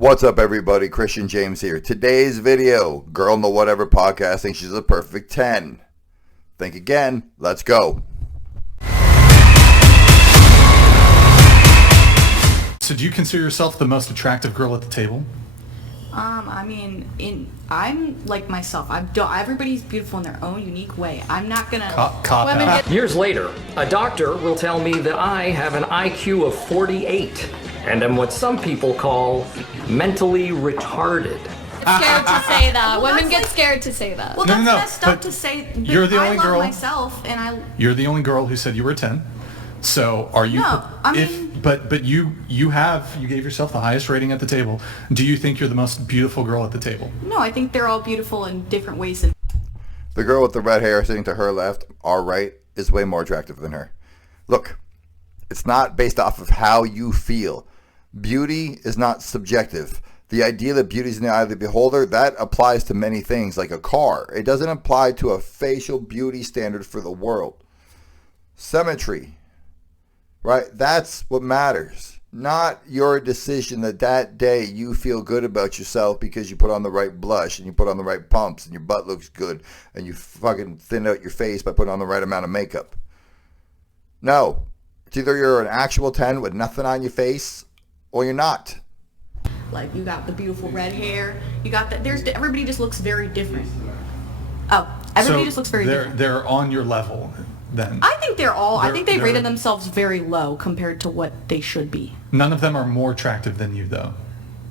What's up, everybody? Christian James here. Today's video, Girl in the Whatever podcast thinks she's a perfect 10. Think again. Let's go. So do you consider yourself the most attractive girl at the table? I'm like myself. Everybody's beautiful in their own unique way. I'm not gonna. Years later, a doctor will tell me that I have an IQ of 48 and am what some people call mentally retarded. Scared to say that. Women get scared to say that. Well, that's messed up to say. You're the only girl. Myself, and You're the only girl who said you were a 10. So are you? No, But you gave yourself the highest rating at the table. Do you think you're the most beautiful girl at the table? No, I think they're all beautiful in different ways. The girl with the red hair sitting to her left, our right, is way more attractive than her. Look, it's not based off of how you feel. Beauty is not subjective. The idea that beauty is in the eye of the beholder, that applies to many things, like a car. It doesn't apply to a facial beauty standard for the world. Symmetry. Right? That's what matters. Not your decision that day you feel good about yourself because you put on the right blush and you put on the right pumps and your butt looks good and you fucking thin out your face by putting on the right amount of makeup. No. It's either you're an actual 10 with nothing on your face or you're not. Like, you got the beautiful red hair. You got that. Everybody just looks very different. Everybody just looks very different. They're on your level. Then I think I think they rated themselves very low compared to what they should be. None of them are more attractive than you, though.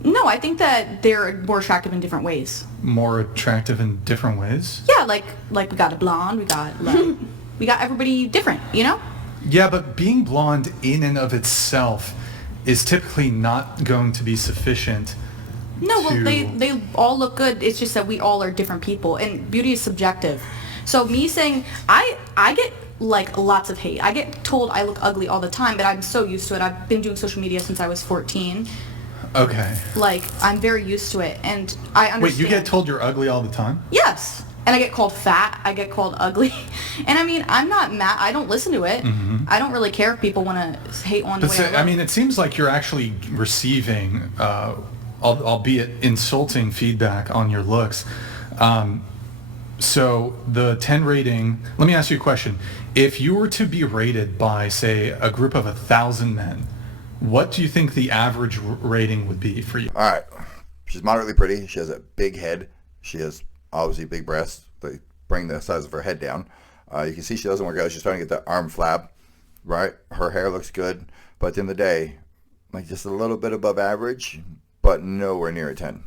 No, I think that they're more attractive in different ways. More attractive in different ways? Yeah, like we got a blonde, we got everybody different, you know? Yeah, but being blonde in and of itself is typically not going to be sufficient. No, well, they all look good. It's just that we all are different people, and beauty is subjective. So me saying, I get like lots of hate. I get told I look ugly all the time, but I'm so used to it. I've been doing social media since I was 14. Okay. Like, I'm very used to it, and I understand. Wait, you get told you're ugly all the time? Yes. And I get called fat. I get called ugly. And I mean, I'm not mad. I don't listen to it. Mm-hmm. I don't really care if people want to hate on the way I look. I mean, it seems like you're actually receiving, albeit insulting feedback on your looks. So the 10 rating, let me ask you a question. If you were to be rated by, say, a group of 1,000 men, what do you think the average rating would be for you? All right. She's moderately pretty. She has a big head. She has obviously big breasts. They bring the size of her head down. You can see she doesn't work out. She's starting to get the arm flab, right? Her hair looks good. But at the end of the day, like just a little bit above average, but nowhere near a 10.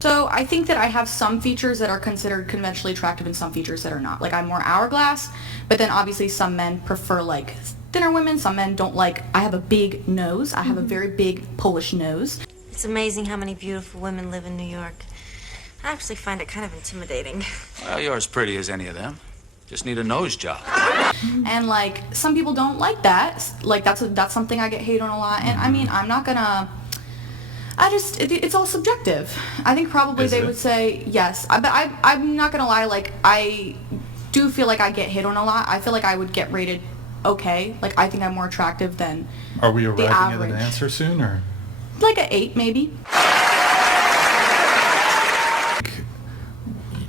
So I think that I have some features that are considered conventionally attractive and some features that are not. Like, I'm more hourglass, but then obviously some men prefer like thinner women. Some men don't like, I have a big nose. I have a very big Polish nose. It's amazing how many beautiful women live in New York. I actually find it kind of intimidating. Well, you're as pretty as any of them. Just need a nose job. And like, some people don't like that. Like, that's something I get hate on a lot. And I mean, I'm not gonna... it's all subjective. I think probably they would say yes. But I'm not going to lie, like, I do feel like I get hit on a lot. I feel like I would get rated okay. Like, I think I'm more attractive than Are we arriving average. at an answer soon, or? Like an 8, maybe.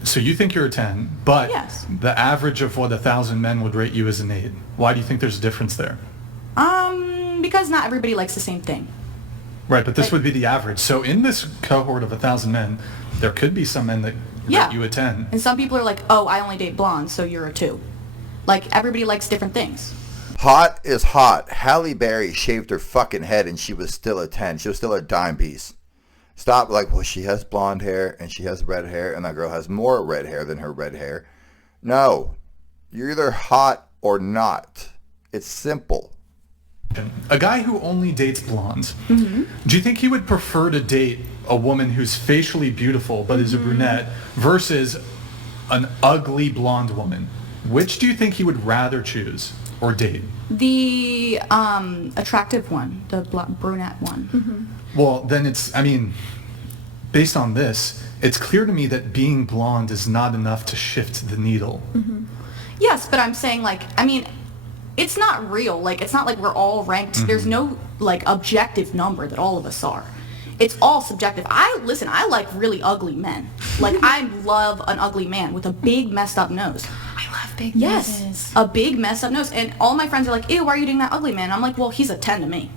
So you think you're a 10, but yes. The average of what 1,000 men would rate you is an 8. Why do you think there's a difference there? Because not everybody likes the same thing. Right, but this would be the average. So in this cohort of 1,000 men, there could be some men that rate you a 10. And some people are like, oh, I only date blondes, so you're a 2. Like, everybody likes different things. Hot is hot. Halle Berry shaved her fucking head and she was still a 10. She was still a dime piece. Stop like, well, she has blonde hair and she has red hair and that girl has more red hair than her red hair. No. You're either hot or not. It's simple. A guy who only dates blondes, do you think he would prefer to date a woman who's facially beautiful but is a brunette versus an ugly blonde woman? Which do you think he would rather choose or date? The attractive one, the brunette one. Mm-hmm. Well, then based on this, it's clear to me that being blonde is not enough to shift the needle. Mm-hmm. Yes, but I'm saying, like, it's not real. Like, it's not like we're all ranked. There's no, like, objective number that all of us are. it's all subjective. I like really ugly men. Like, I love an ugly man with a big messed up nose. I love big Yes, noses. a big messed up nose. And all my friends are like, ew, why are you dating that ugly man? I'm like, well, he's a 10 to me.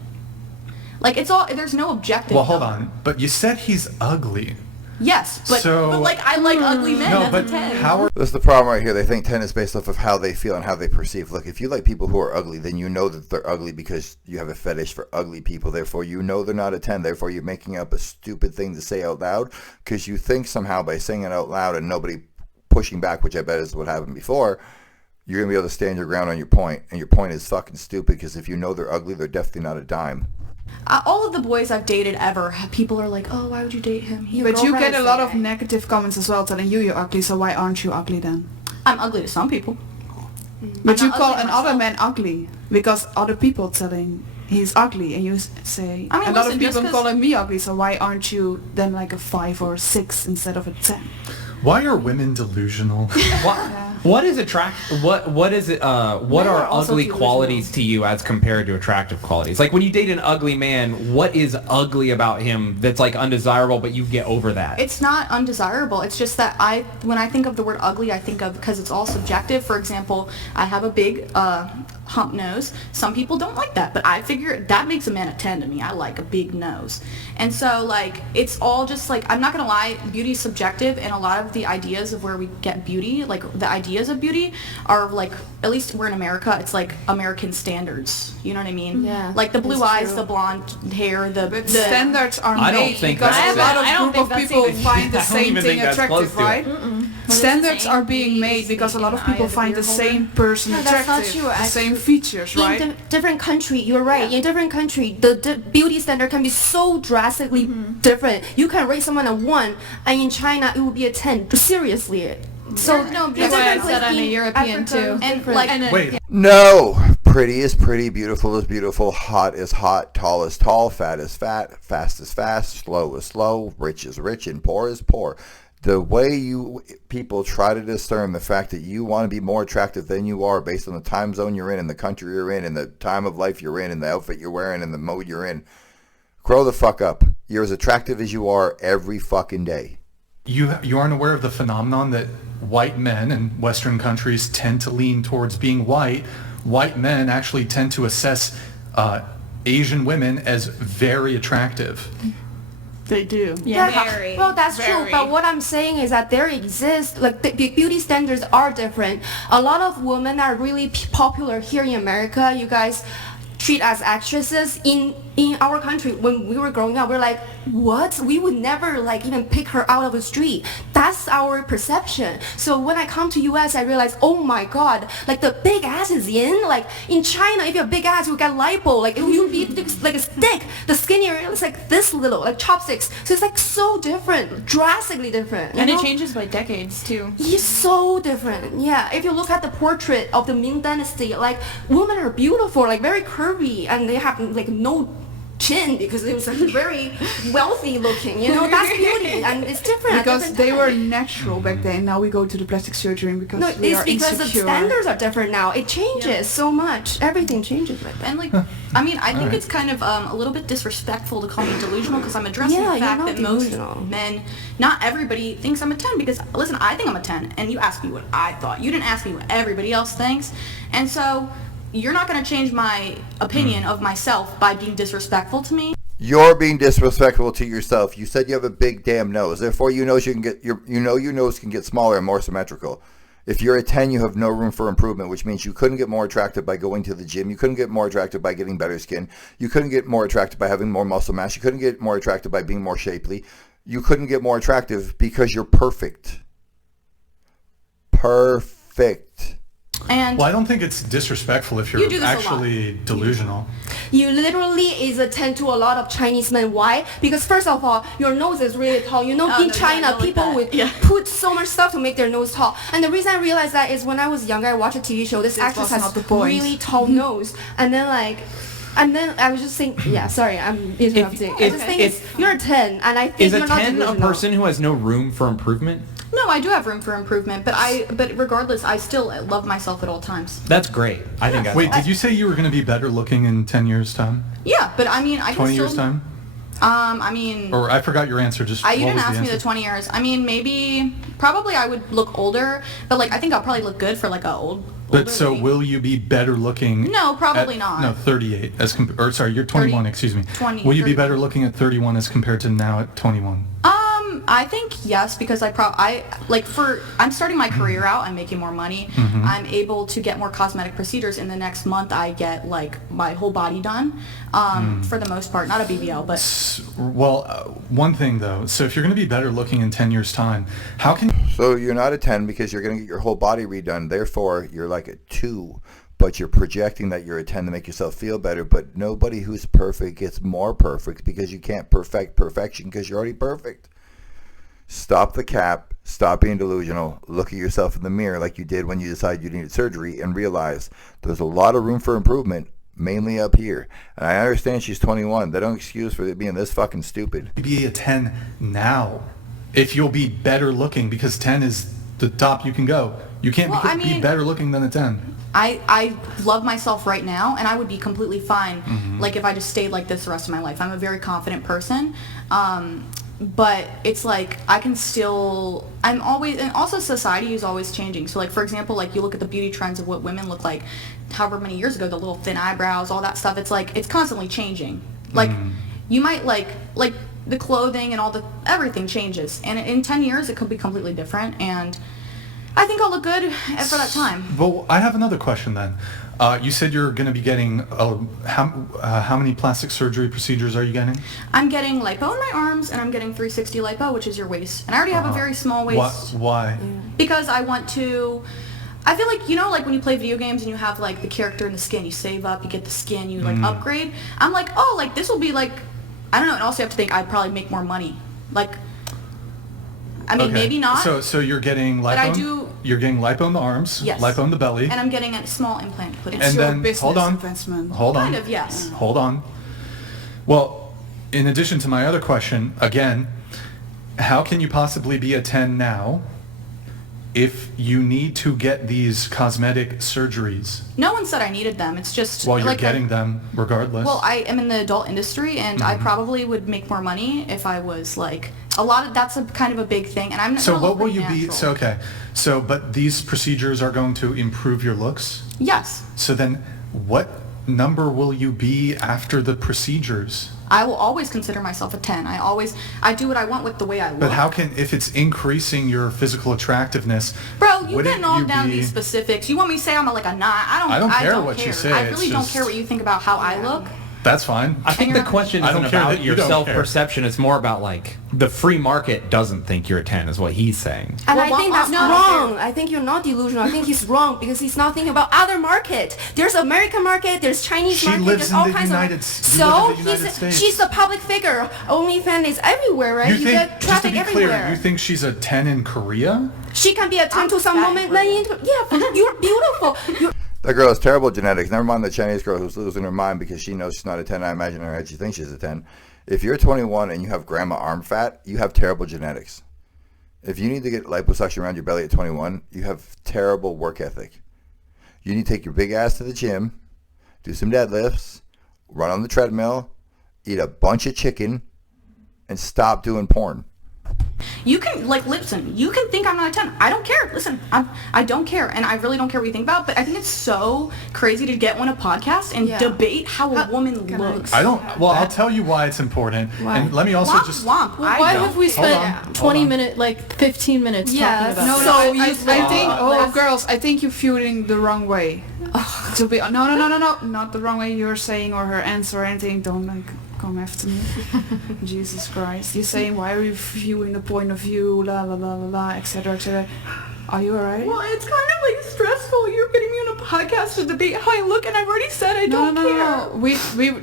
Like, it's all, there's no objective. Well, hold on. But you said he's ugly. Yes, but like, I like ugly men. No, That's but a 10. how are... That's the problem right here. They think 10 is based off of how they feel and how they perceive. Look, if you like people who are ugly, then you know that they're ugly because you have a fetish for ugly people. Therefore, you know they're not a 10. Therefore, you're making up a stupid thing to say out loud because you think somehow by saying it out loud and nobody pushing back, which I bet is what happened before, you're going to be able to stand your ground on your point. And your point is fucking stupid because if you know they're ugly, they're definitely not a dime. All of the boys I've dated ever, people are like, oh, why would you date him? But you get a lot of negative comments as well telling you're ugly, so why aren't you ugly then? I'm ugly to some people. But I'm you not call ugly to another myself. man ugly because other people telling he's ugly, and you say I mean, a lot listen, of just people 'cause- calling me ugly, so why aren't you then like a 5 or 6 instead of a 10? Why are women delusional? What is what is it? What Men are are also ugly delusional. qualities to you as compared to attractive qualities? Like when you date an ugly man, what is ugly about him that's like undesirable, but you get over that? It's not undesirable. It's just that when I think of the word ugly, I think of, because it's all subjective. For example, I have a big hump nose. Some people don't like that, but I figure that makes a man a 10 to me. I like a big nose. And so, like, it's all just, like, I'm not going to lie, beauty is subjective, and a lot of the ideas of where we get beauty, like, the ideas of beauty are, like, at least we're in America, it's, like, American standards. You know what I mean? Yeah, Like, the blue that's eyes, true. the blonde hair, But the standards are I don't made think because that's a lot I don't of think group of that's people even- find the I don't same even thing think that's attractive, close to it. right? Standards are being made because a lot of people find the same person No, that's not attractive, true, the same actually. features, In right? different country, you're right. In different country, the beauty standard can be so drastically different. You can rate someone a 1, and in China it would be a 10. Seriously. So There's no the beauty difference standard. is I'm a in European Africa, too. and, different. like, Wait, No. Pretty is pretty, beautiful is beautiful, hot is hot, tall is tall, fat is fat, fast is fast, slow is slow, rich is rich, and poor is poor. The way you people try to discern the fact that you want to be more attractive than you are based on the time zone you're in and the country you're in and the time of life you're in and the outfit you're wearing and the mode you're in, grow the fuck up. You're as attractive as you are every fucking day. you aren't aware of the phenomenon that white men in Western countries tend to lean towards being white. White men actually tend to assess Asian women as very attractive. They do. Yeah, well, that's true. But what I'm saying is that there exists, like, the beauty standards are different. A lot of women are really popular here in America. You guys treat as actresses. In our country, when we were growing up, we're like, what? We would never, like, even pick her out of the street. That's our perception. So when I come to US, I realize, oh my god, like, the big ass is in. Like, in China, if you have big ass, you get lipo. Like, you'd be like a stick. The skinnier, it's like this little, like chopsticks. So it's like so different, drastically different. you And know? it changes by decades too. It's so different. Yeah, if you look at the portrait of the Ming Dynasty, like, women are beautiful, like very curvy, and they have like no chin because it was like very wealthy looking. You know, that's beauty, and it's different. at Because different they were times. natural back then. Now we go to the plastic surgery because No, we it's are because insecure. the standards are different now. It changes so much. Everything changes like that. And like, I mean, I think it's kind of a little bit disrespectful to call me delusional because I'm addressing Yeah, the you're fact not that delusional. most men, not everybody thinks I'm a 10 because, listen, I think I'm a 10 and you asked me what I thought. You didn't ask me what everybody else thinks. And so you're not going to change my opinion of myself by being disrespectful to me. You're being disrespectful to yourself. You said you have a big damn nose. Therefore, your nose can get smaller and more symmetrical. If you're a 10, you have no room for improvement, which means you couldn't get more attractive by going to the gym. You couldn't get more attractive by getting better skin. You couldn't get more attractive by having more muscle mass. You couldn't get more attractive by being more shapely. You couldn't get more attractive because you're perfect. Perfect. And Well, I don't think it's disrespectful if You you're do this a lot. actually delusional. You literally is a 10 to a lot of Chinese men. Why? Because first of all, your nose is really tall. You know, Oh, in no, China, yeah, I know people that. would Yeah. put so much stuff to make their nose tall. And the reason I realized that is when I was younger, I watched a TV show. This actress was has not the point. really tall nose. And then I was just thinking, yeah, sorry, I'm interrupting. I just think you're a 10, and I think Is you're a not 10 a delusional. person who has no room for improvement? no, I do have room for improvement, but regardless, I still love myself at all times. That's great. I think that's Wait, awesome. did you say you were going to be better looking in 10 years' time? Yeah, but I mean, I can 20 still... years' time? I mean... Or I forgot your answer. Just you what didn't was the ask me answer? the 20 years. I mean, probably I would look older, but like I think I'll probably look good for like a older But so lady. will you be better looking? No, probably not. No, 38 or sorry, you're 21. 30, excuse me. 20. Will you be 31. better looking at 31 as compared to now at 21? I think yes, because I'm starting my career out. I'm making more money. Mm-hmm. I'm able to get more cosmetic procedures. In the next month, I get like my whole body done. For the most part, not a BBL, but One thing though. So if you're going to be better looking in 10 years' time, how can? So you're not a 10 because you're going to get your whole body redone. Therefore, you're like a 2. But you're projecting that you're a 10 to make yourself feel better. But nobody who's perfect gets more perfect because you can't perfect perfection because you're already perfect. Stop the cap. Stop being delusional. Look at yourself in the mirror like you did when you decided you needed surgery and realize there's a lot of room for improvement, mainly up here. And I understand she's 21. That don't excuse for it being this fucking stupid. Be a 10 now if you'll be better looking, because 10 is the top you can go. You can't be better looking than a 10. I love myself right now, and I would be completely fine like if I just stayed like this the rest of my life. I'm a very confident person, but it's like I'm always, and also society is always changing. So like for example, like you look at the beauty trends of what women look like however many years ago, the little thin eyebrows, all that stuff. It's like it's constantly changing. Like you might like the clothing and everything changes, and in 10 years it could be completely different, and I think I'll look good for that time. Well, I have another question then. You said you're going to be getting how many plastic surgery procedures are you getting? I'm getting lipo in my arms, and I'm getting 360 lipo, which is your waist. And I already have a very small waist. Why? Because I want to... I feel like, like when you play video games and you have like the character in the skin, you save up, you get the skin, you like upgrade. I'm like, oh, like this will be like... I don't know, and also you have to think I'd probably make more money. Like... I mean, maybe not. So you're getting lipo. But I do. You're getting lipo in the arms. Yes. Lipo in the belly. And I'm getting a small implant put in. And your then business hold on. investment. Hold on. Kind of, yes. Hold on. Well, in addition to my other question, again, how can you possibly be a 10 now if you need to get these cosmetic surgeries? No one said I needed them. It's just... Well, you're like getting them regardless. Well, I am in the adult industry, and I probably would make more money if I was like... That's a kind of a big thing, and I'm not... So what will you be... So, okay. So, but these procedures are going to improve your looks? Yes. So then what number will you be after the procedures? I will always consider myself a 10. I do what I want with the way I look. But how can, if it's increasing your physical attractiveness... Bro, you can all down these specifics. You want me to say I'm like a 9? I don't care what you say. I really don't care what you think about how I look. That's fine. I think the question isn't about your self-perception. It's more about like the free market doesn't think you're a 10 is what he's saying. And I think that's wrong. I think you're not delusional. I think he's wrong because he's not thinking about other market. There's American market, there's Chinese market, there's all kinds of... So she's a public figure. OnlyFans is everywhere, right? You get traffic everywhere. Clear, you think she's a 10 in Korea? She can be a 10 to some woman. Yeah, but you're beautiful. That girl has terrible genetics. Never mind the Chinese girl who's losing her mind because she knows she's not a 10. I imagine her head she thinks she's a 10. If you're 21 and you have grandma arm fat, you have terrible genetics. If you need to get liposuction around your belly at 21, you have terrible work ethic. You need to take your big ass to the gym, do some deadlifts, run on the treadmill, eat a bunch of chicken, and stop doing porn. You can, listen, you can think I'm not a 10. I don't care. Listen, I don't care. And I really don't care what you think about it, but I think it's so crazy to get on a podcast and debate how a woman looks. I'll tell you why it's important. Why? And let me also why have we spent 15 minutes talking about it? Girls, I think you're feeling the wrong way. No, not the wrong way you're saying or her answer or anything. Don't come after me. Jesus Christ. You're saying, why are you viewing the point of view, la la la la la, etc., etc. Are you alright? Well, it's kind of stressful. You're getting me on a podcast to debate how I look, and I've already said I don't care. No. We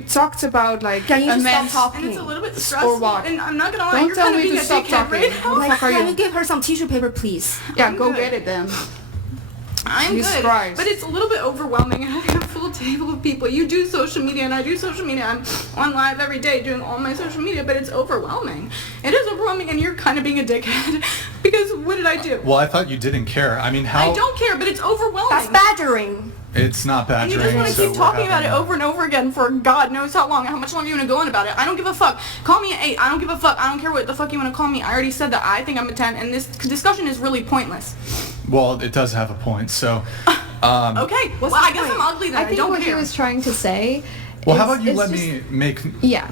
talked about Can you stop talking? And it's a little bit stressful. Or what? And I'm not gonna lie, don't you're tell kind of me being to a stop dickhead talking. right now. Can you give her some tissue paper, please? Yeah, go get it then. I'm good, but it's a little bit overwhelming having a full table of people. You do social media, and I do social media. I'm on live every day doing all my social media, but it's overwhelming. It is overwhelming, and you're kind of being a dickhead because what did I do? Well, I thought you didn't care. I mean, how... I don't care, but it's overwhelming. That's badgering. It's not And you badgering. just want to so keep talking we're about it having- over and over again for God knows how long. How much longer you want to go on about it? I don't give a fuck. Call me an 8. I don't give a fuck. I don't care what the fuck you want to call me. I already said that I think I'm a 10, and this discussion is really pointless. Well, it does have a point. So, Okay. Well, I guess I'm ugly then. I think don't what care. he was trying to say. well, is, how about you is let just- me make? Yeah.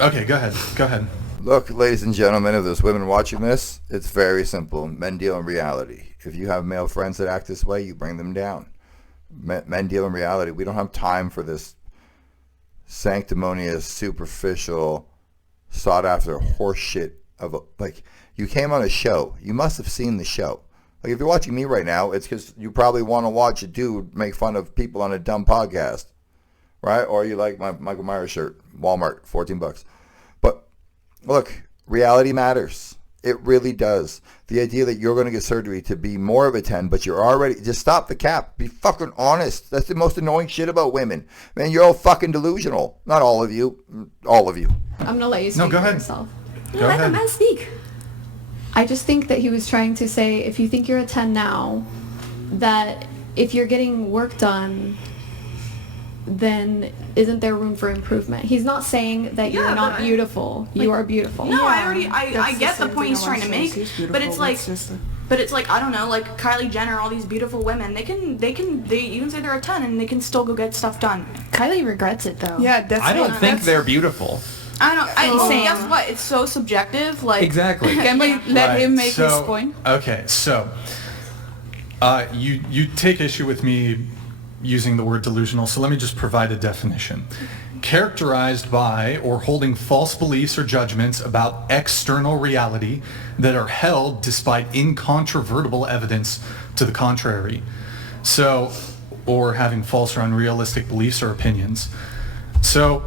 Okay, go ahead. Go ahead. Look, ladies and gentlemen, if there's women watching this, it's very simple. Men deal in reality. If you have male friends that act this way, you bring them down. Men deal in reality. We don't have time for this sanctimonious, superficial, sought-after horse shit of like. You came on a show. You must have seen the show. Like if you're watching me right now, it's because you probably want to watch a dude make fun of people on a dumb podcast, right? Or you like my Michael Myers shirt, Walmart, $14. But look, reality matters. It really does. The idea that you're going to get surgery to be more of a 10, but you're already... Just stop the cap. Be fucking honest. That's the most annoying shit about women. Man, you're all fucking delusional. Not all of you. All of you. I'm going to let you speak No, go for ahead. yourself. Go Let the ahead. man speak. I just think that he was trying to say if you think you're a 10 now, that if you're getting work done, then isn't there room for improvement? He's not saying that you're Yeah, not but beautiful. You are beautiful. No, I get the point he's trying to make, but it's like, I don't know, like Kylie Jenner, all these beautiful women, they you can say they're a 10 and they can still go get stuff done. Kylie regrets it though. Yeah, that's I don't what- think that's- they're beautiful. Well, guess what? It's so subjective. Like Exactly. Can we let Right, him make his so- point? Okay, so you take issue with me using the word delusional, so let me just provide a definition. Characterized by or holding false beliefs or judgments about external reality that are held despite incontrovertible evidence to the contrary. So, or having false or unrealistic beliefs or opinions. So,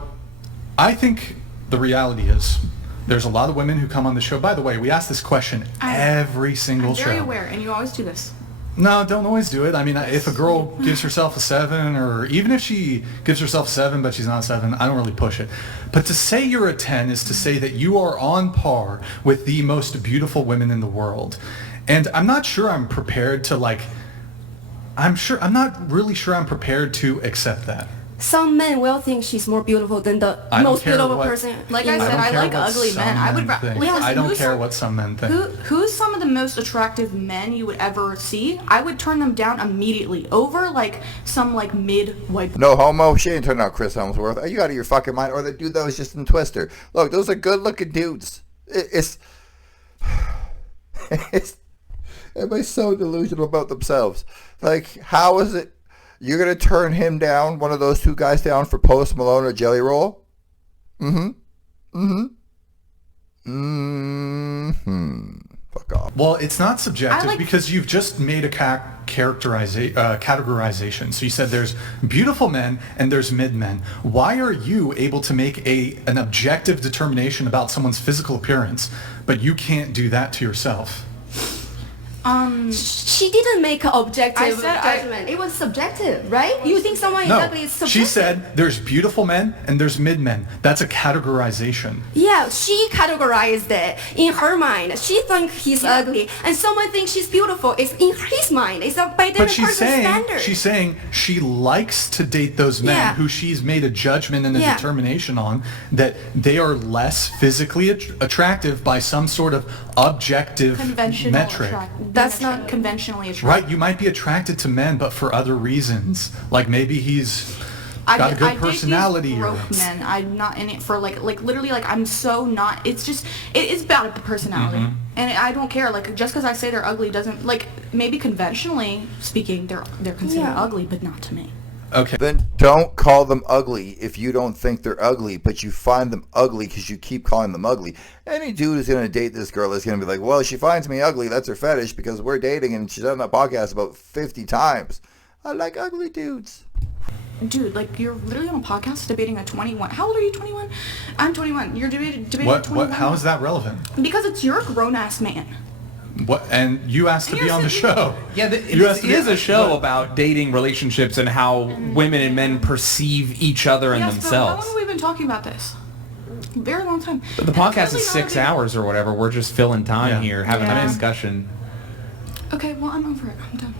I think the reality is there's a lot of women who come on the show. By the way, we ask this question every single I'm very show. aware, and you always do this. No, don't always do it. I mean, if a girl gives herself a 7, or even if she gives herself a 7 but she's not a 7, I don't really push it. But to say you're a 10 is to say that you are on par with the most beautiful women in the world. And I'm not sure I'm prepared to I'm not really sure I'm prepared to accept that. Some men will think she's more beautiful than the I don't most care beautiful what- person. Like in I the said, don't I care like what ugly some men. I would men think. listen, I don't who's care some- what some men think. Who's some of the most attractive men you would ever see? I would turn them down immediately over like some like mid white. No homo. She ain't turning out Chris Hemsworth. Are you out of your fucking mind? Or the dude that was just in Twister. Look, those are good-looking dudes. It's everybody's so delusional about themselves. Like, how is it you're gonna turn him down, one of those two guys down, for Post Malone or Jelly Roll? Fuck off. Well, it's not subjective I like- because you've just made a categorization. So you said there's beautiful men and there's mid men. Why are you able to make an objective determination about someone's physical appearance, but you can't do that to yourself? She didn't make an objective I said judgment. It was subjective, right? You think someone is No, ugly is subjective. she said there's beautiful men and there's mid men. That's a categorization. Yeah, she categorized it in her mind. She thinks he's ugly, and someone thinks she's beautiful. It's in his mind. It's by But different she's person's saying standard. she likes to date those men Yeah. who she's made a judgment and a Yeah. determination on that they are less physically attractive by some sort of objective Conventional metric. That's not conventionally attractive. Right, you might be attracted to men, but for other reasons. Like maybe he's got a good personality. I or- broke men. I'm not in it for like literally like I'm so not. It's just it is about the personality, and I don't care. Like just because I say they're ugly doesn't like maybe conventionally speaking they're considered ugly, but not to me. Okay. Then don't call them ugly if you don't think they're ugly, but you find them ugly because you keep calling them ugly. Any dude who's going to date this girl is going to be like, well, she finds me ugly. That's her fetish because we're dating and she's on that podcast about 50 times. I like ugly dudes. Dude, like you're literally on a podcast debating a 21. How old are you? 21? I'm 21. You're debating a 21. How is that relevant? Because it's you're a grown ass man. What? And you asked to And be you're on the sitting- show. Yeah, You asked it me- is a show about dating relationships and how women and men perceive each other and Yes, but how themselves. long have we been talking about this? Very long time. The And it's podcast really is not a 6 big- hours or whatever. We're just filling time Yeah. here, having Yeah. a discussion. Okay, well I'm over it. I'm done.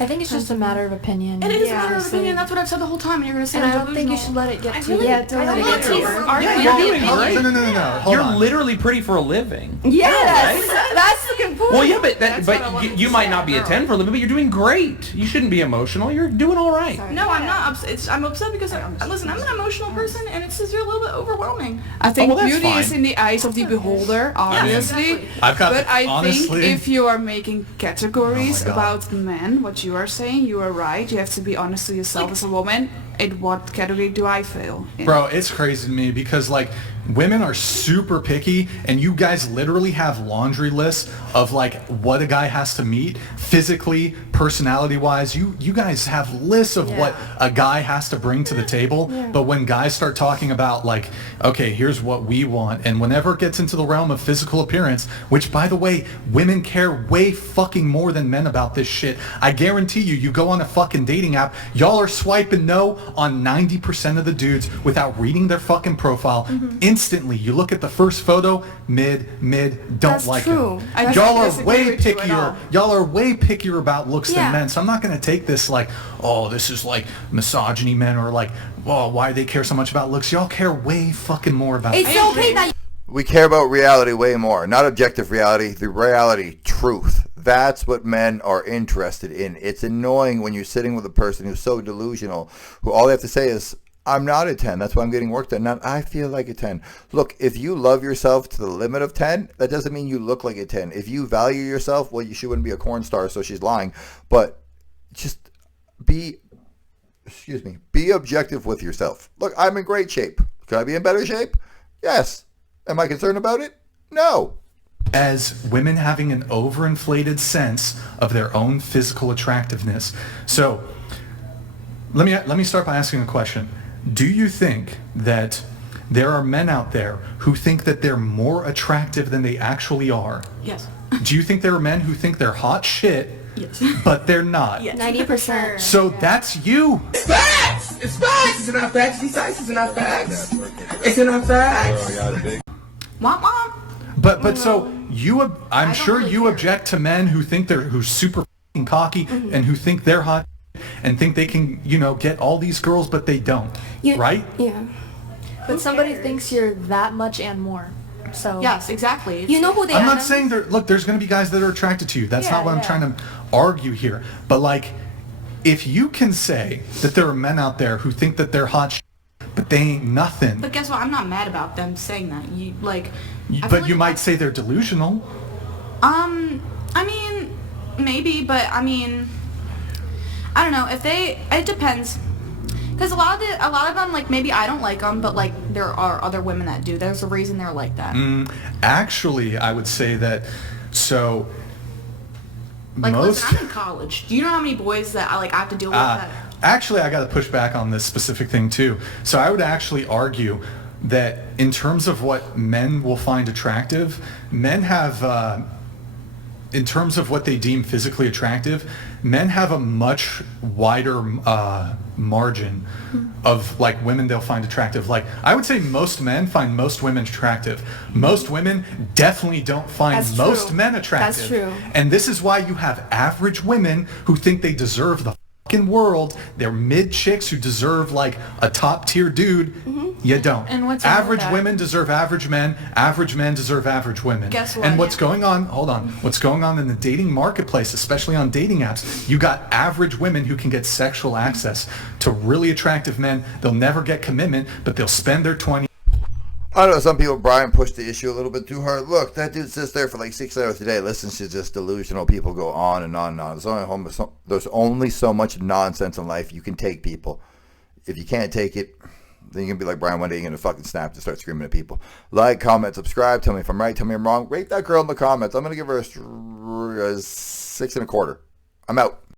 I think it's just a matter of opinion. It is a matter of opinion. That's what I've said the whole time. And you're gonna say And I'm I don't think you delusional. should let it get to really- you. don't let it get to you. Yeah, you're doing great. No. Hold You're on. literally pretty for a living. Yes, Right? that's the good point. Well, yeah, but That's what I but wanted you to might say, not be a girl. 10 for a living, but you're doing great. You shouldn't be emotional. You're doing all right. No, I'm not upset. I'm upset because listen, I'm an emotional person, and it's just a little bit overwhelming. I think well, that's beauty is fine. in the eyes of the beholder, obviously. Exactly. I've got But I honestly, think if you are making categories Oh my God. about men, what you are saying, you are right. You have to be honest to yourself as a woman. In what category do I fail in? bro, it's crazy to me because like women are super picky, and you guys literally have laundry lists of like what a guy has to meet physically, personality wise. You guys have lists of what a guy has to bring to the table. But when guys start talking about like, okay, here's what we want, and whenever it gets into the realm of physical appearance, which by the way, women care way fucking more than men about this shit. I guarantee you go on a fucking dating app, y'all are swiping no on 90% of the dudes without reading their fucking profile. Instantly, you look at the first photo, mid, don't That's like true. him. I Y'all are disagree way with you at pickier. all. Y'all are way pickier about looks Yeah. than men. So I'm not going to take this like, oh, this is like misogyny men, or like, oh, why they care so much about looks. Y'all care way fucking more about It's okay that We care about reality way more, not objective reality, the reality, truth. That's what men are interested in. It's annoying when you're sitting with a person who's so delusional, who all they have to say is, I'm not a 10. That's why I'm getting work done. Not, I feel like a 10. Look, if you love yourself to the limit of 10, that doesn't mean you look like a 10. If you value yourself, well, she wouldn't be a corn star, so she's lying. But just be objective with yourself. Look, I'm in great shape. Could I be in better shape? Yes. Am I concerned about it? No. as women having an overinflated sense of their own physical attractiveness. So let me start by asking a question. Do you think that there are men out there who think that they're more attractive than they actually are? Yes. Do you think there are men who think they're hot shit, Yes. but they're not? Yes. 90%. So that's you. It's facts! It's facts! It's in our facts. These sites is in our facts. It's in our facts. Womp womp. But so you, I'm sure really you care. object to men who think who's super f***ing cocky and who think they're hot and think they can, get all these girls, but they don't, right? Yeah. But somebody thinks you're that much and more. So Yes, exactly. You know who they I'm are? not saying look, there's going to be guys that are attracted to you. That's Yeah, not what I'm yeah. trying to argue here. But like, if you can say that there are men out there who think that they're hot but they ain't nothing, But guess what? I'm not mad about them saying that. I feel but like you might say they're delusional. I mean, maybe, but I mean, I don't know. It depends. Because a lot of them, like, maybe I don't like them, but like there are other women that do. There's a reason they're like that. Actually, I would say that. So Like, most. listen, I'm in college. Do you know how many boys that I have to deal with that? Actually, I got to push back on this specific thing too. So I would actually argue that in terms of what men will find attractive, men have, in terms of what they deem physically attractive, men have a much wider margin of like women they'll find attractive. Like I would say most men find most women attractive. Most women definitely don't find That's most true. men attractive. That's true. And this is why you have average women who think they deserve the fucking world. They're mid chicks who deserve like a top tier dude. You don't. And what's wrong with average that? women deserve average men. Average men deserve average women. Guess what? And what's going on? Hold on. What's going on in the dating marketplace, especially on dating apps? You got average women who can get sexual access to really attractive men. They'll never get commitment, but they'll spend their 20. I know some people, Brian, pushed the issue a little bit too hard. Look, that dude sits there for like 6 hours a day, listens to just delusional people go on and on and on. There's only so much nonsense in life you can take, people. If you can't take it, then you can be like Brian one day, you're going to fucking snap and start screaming at people. Like, comment, subscribe, tell me if I'm right, tell me I'm wrong. Rate that girl in the comments. I'm going to give her a 6 1/4. I'm out.